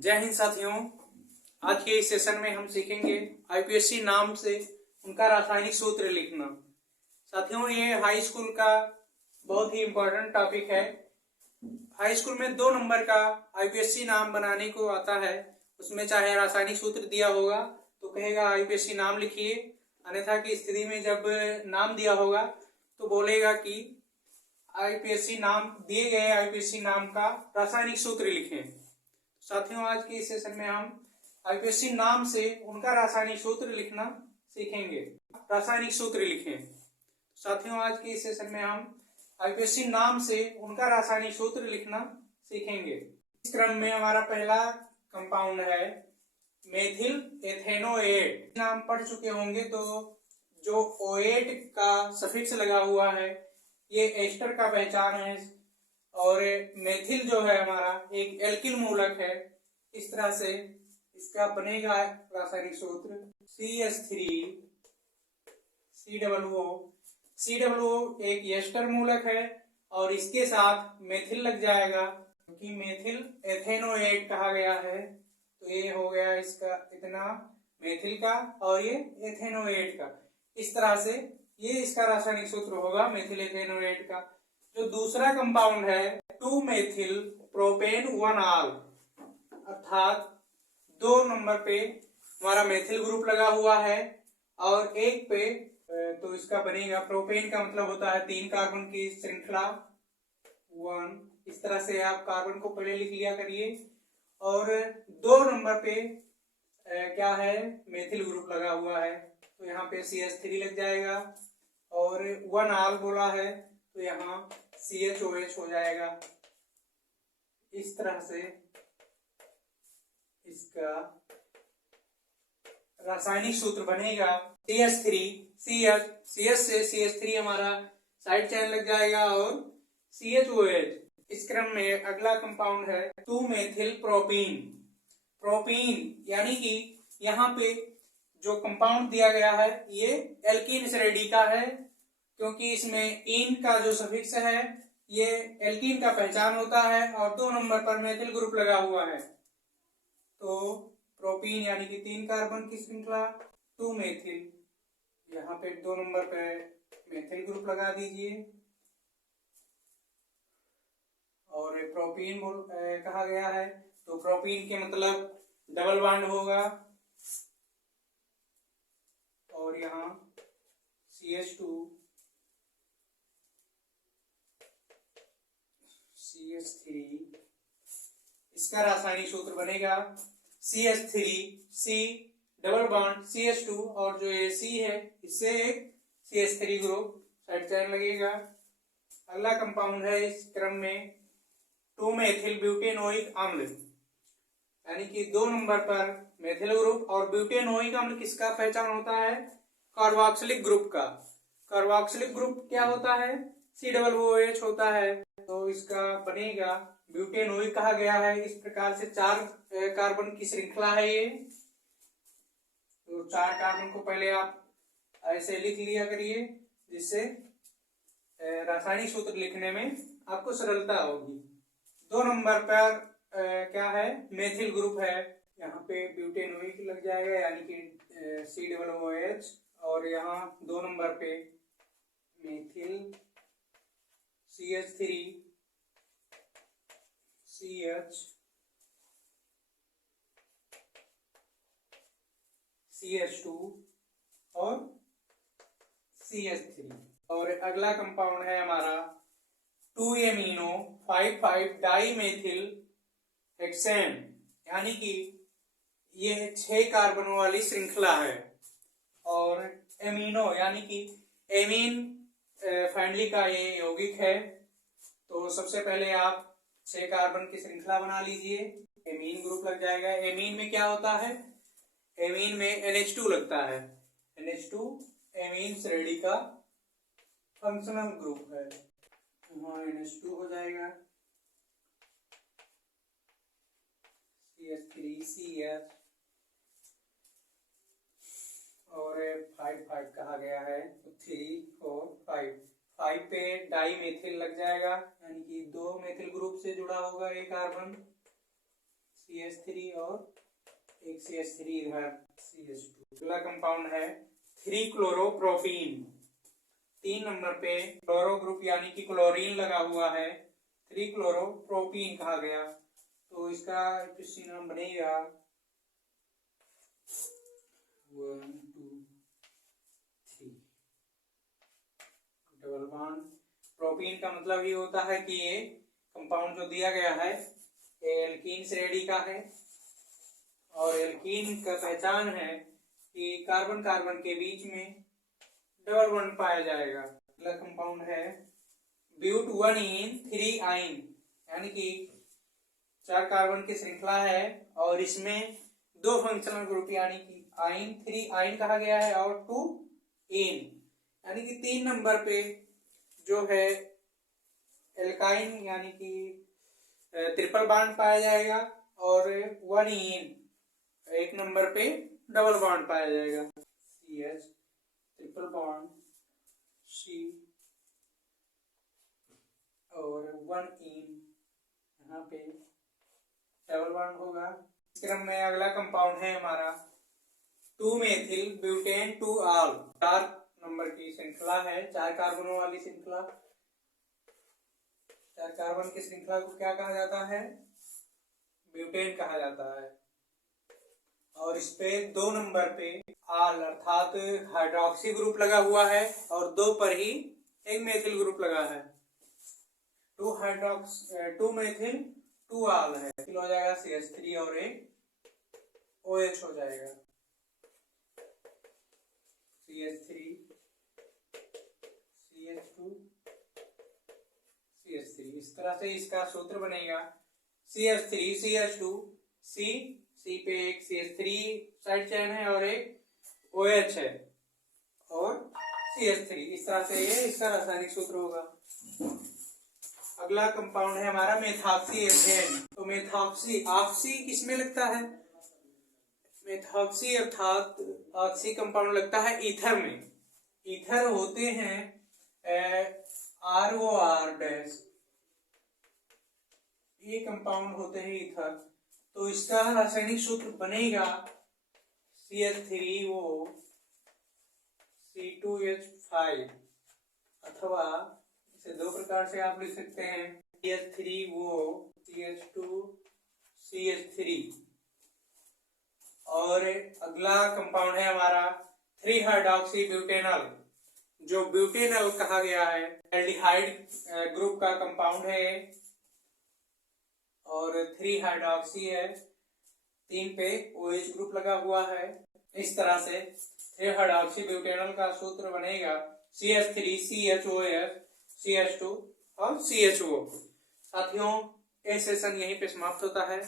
जय हिंद साथियों। आज के इस सेशन में हम सीखेंगे आईपीएससी नाम से उनका रासायनिक सूत्र लिखना। साथियों, ये हाई स्कूल का बहुत ही इम्पोर्टेंट टॉपिक है। हाई स्कूल में 2 नंबर का आईपीएससी नाम बनाने को आता है। उसमें चाहे रासायनिक सूत्र दिया होगा तो कहेगा आईपीएससी नाम लिखिए, अन्यथा की स्थिति में जब नाम दिया होगा तो बोलेगा कि आईपीएससी नाम दिए गए आईपीएससी नाम का रासायनिक सूत्र लिखें। साथियों, आज के इस सेशन में हम आईपीएससी नाम से उनका रासायनिक सूत्र लिखना सीखेंगे। रासायनिक सूत्र लिखें। साथियों, आज के इस सेशन में हम आईपीएससी नाम से उनका रासायनिक सूत्र लिखना सीखेंगे। इस क्रम में हमारा पहला कंपाउंड है मेथिल एथेनोएट। नाम पढ़ चुके होंगे तो जो ओएट का सफिक्स लगा हुआ है ये एस्टर का पहचान है, और मेथिल जो है हमारा एक एल्किल मूलक है। इस तरह से इसका बनेगा रासायनिक सूत्र CH3COO। COO एक एस्टर मूलक है और इसके साथ मेथिल लग जाएगा क्योंकि मेथिल एथेनोएट कहा गया है, तो ये हो गया इसका इतना मेथिल का और ये एथेनोएट का। इस तरह से ये इसका रासायनिक सूत्र होगा मेथिल एथेनोएट का। जो दूसरा कंपाउंड है 2-मेथिल प्रोपेन 1-आल, अर्थात 2 नंबर पे हमारा मेथिल ग्रुप लगा हुआ है और एक पे तो इसका बनेगा प्रोपेन का मतलब होता है 3 कार्बन की श्रृंखला 1। इस तरह से आप कार्बन को पहले लिख लिया करिए। और 2 नंबर पे क्या है मेथिल ग्रुप लगा हुआ है, तो यहाँ पे CH3 लग जाएगा और 1-आल बोला है तो यहाँ CHOH हो जाएगा। इस तरह से इसका रासायनिक सूत्र बनेगा CH3 CH से CH3 हमारा साइड चेन लग जाएगा और CHOH। इस क्रम में अगला कंपाउंड है 2-मेथिल प्रोपीन। प्रोपीन यानी कि यहाँ पे जो कंपाउंड दिया गया है ये एल्कीन श्रेणी का है, क्योंकि इसमें इन का जो सफिक्स है ये एल्कीन का पहचान होता है और 2 नंबर पर मेथिल ग्रुप लगा हुआ है। तो प्रोपीन यानी कि 3 कार्बन की श्रृंखला 2-मेथिल, यहाँ पे 2 नंबर पे मेथिल ग्रुप लगा दीजिए और प्रोपीन कहा गया है तो प्रोपीन के मतलब डबल बॉन्ड होगा और यहाँ CH2 CH3। इसका रासायनिक सूत्र बनेगा CH3 C double bond CH2 और जो ये C है इससे एक CH3 ग्रुप साइड चेन लगेगा। अगला कंपाउंड है इस क्रम में 2-मेथिल ब्यूटेनोइक अम्ल, यानी कि 2 नंबर पर मेथिल ग्रुप और ब्यूटेनोइक अम्ल किसका पहचान होता है कार्बोक्सिलिक ग्रुप का। कार्बोक्सिलिक ग्रुप क्या होता है COOH होता है, तो इसका बनेगा ब्यूटेनोइक कहा गया है। इस प्रकार से 4 कार्बन की श्रृंखला है ये, तो 4 कार्बन को पहले आप ऐसे लिख लिया करिए जिससे रासायनिक सूत्र लिखने में आपको सरलता होगी। 2 नंबर पर क्या है मेथिल ग्रुप है, यहाँ पे ब्यूटेनोइक लग जाएगा यानी कि COOH और यहाँ 2 नंबर पे मेथिल CH3 CH2 और CH3। और अगला कंपाउंड है हमारा 2-एमिनो 5,5-डाईमेथिल हेक्सेन, यानी कि ये 6 कार्बनों वाली श्रृंखला है। और एमिनो यानी कि एमीन फैमिली का ये यौगिक है, तो सबसे पहले आप 6 कार्बन की श्रृंखला बना लीजिए, एमीन ग्रुप लग जाएगा। एमीन में क्या होता है, एमीन में NH2 लगता है। NH2 एमीन श्रेणी का फंक्शनल ग्रुप है, वहाँ NH2 हो जाएगा। CH3 CH और 5 कहा गया है तो 3 और 5 पे डाई मेथिल लग जाएगा, यानी कि 2 मेथिल ग्रुप से जुड़ा होगा एक कार्बन CH3 और एक CH3 इधर CH2। अगला कंपाउंड है 3-क्लोरोप्रोपीन। 3 नंबर पे क्लोरो ग्रुप यानी कि क्लोरीन लगा हुआ है, 3-क्लोरोप्रोपीन कहा गया। तो इसका किसी नाम बनेगा 1 2 3 डबल बॉन्ड। प्रोपीन का मतलब ये होता है कि ये कंपाउंड जो दिया गया है ये एल्कीन श्रेणी का है, और एल्कीन का पहचान है कि कार्बन कार्बन के बीच में डबल बॉन्ड पाया जाएगा। अगला कंपाउंड है ब्यूट 1ene 3-ine, यानी कि 4 कार्बन की श्रृंखला है और इसमें 2 फंक्शनल ग्रुप यानी कि आइन 3-ine कहा गया है और 2-ene, यानी कि 3 नंबर पे जो है एल्काइन यानी कि ट्रिपल बॉन्ड पाया जाएगा, और 1ene 1 नंबर पे डबल बॉन्ड पाया जाएगा। CH ट्रिपल बॉन्ड C और 1ene यहाँ पे डबल बॉन्ड होगा। इस क्रम में अगला कंपाउंड है हमारा 2-मेथिल ब्यूटेन 2-ऑल। 4 नंबर की श्रृंखला है, 4 कार्बनों वाली श्रृंखला। 4 कार्बन की श्रृंखला को क्या कहा जाता है? ब्यूटेन कहा जाता है। और इस पे 2 नंबर पे आल अर्थात हाइड्रोक्सी ग्रुप लगा हुआ है और 2 पर ही एक मेथिल ग्रुप लगा है। 2 मेथिल 2 आल है, हो जाएगा CH3 और एक OH हो जाएगा CH3 CH2 CH3। इस तरह से इसका सूत्र बनेगा CH3 CH2 C पे एक CH3 साइड चेन है और एक OH है और CH3। इस तरह से ये इसका रासायनिक सूत्र होगा। अगला कंपाउंड है हमारा मेथॉक्सी एथेन। तो मेथॉक्सी ऑक्सी किसमें लगता है? मेथॉक्सी अर्थात ऑक्सी कंपाउंड लगता है ईथर में। ईथर होते हैं ROR-, ये कंपाउंड होते हैं ईथर। तो इसका रासायनिक सूत्र बनेगा CH3O C2H5, अथवा इसे 2 प्रकार से आप लिख सकते हैं CH3O CH2 CH3। और अगला कंपाउंड है हमारा 3-हाइड्रोक्सी ब्यूटेनॉल, जो ब्यूटेनॉल कहा गया है, एल्डिहाइड ग्रुप का कंपाउंड है और 3-हाइड्रोक्सी है, 3 पे OH ग्रुप लगा हुआ है। इस तरह से 3-हाइड्रोक्सी ब्यूटेनॉल का सूत्र बनेगा CH3 CHOS CH2 और CHO। साथियों, ये सेशन यहीं पे समाप्त होता है।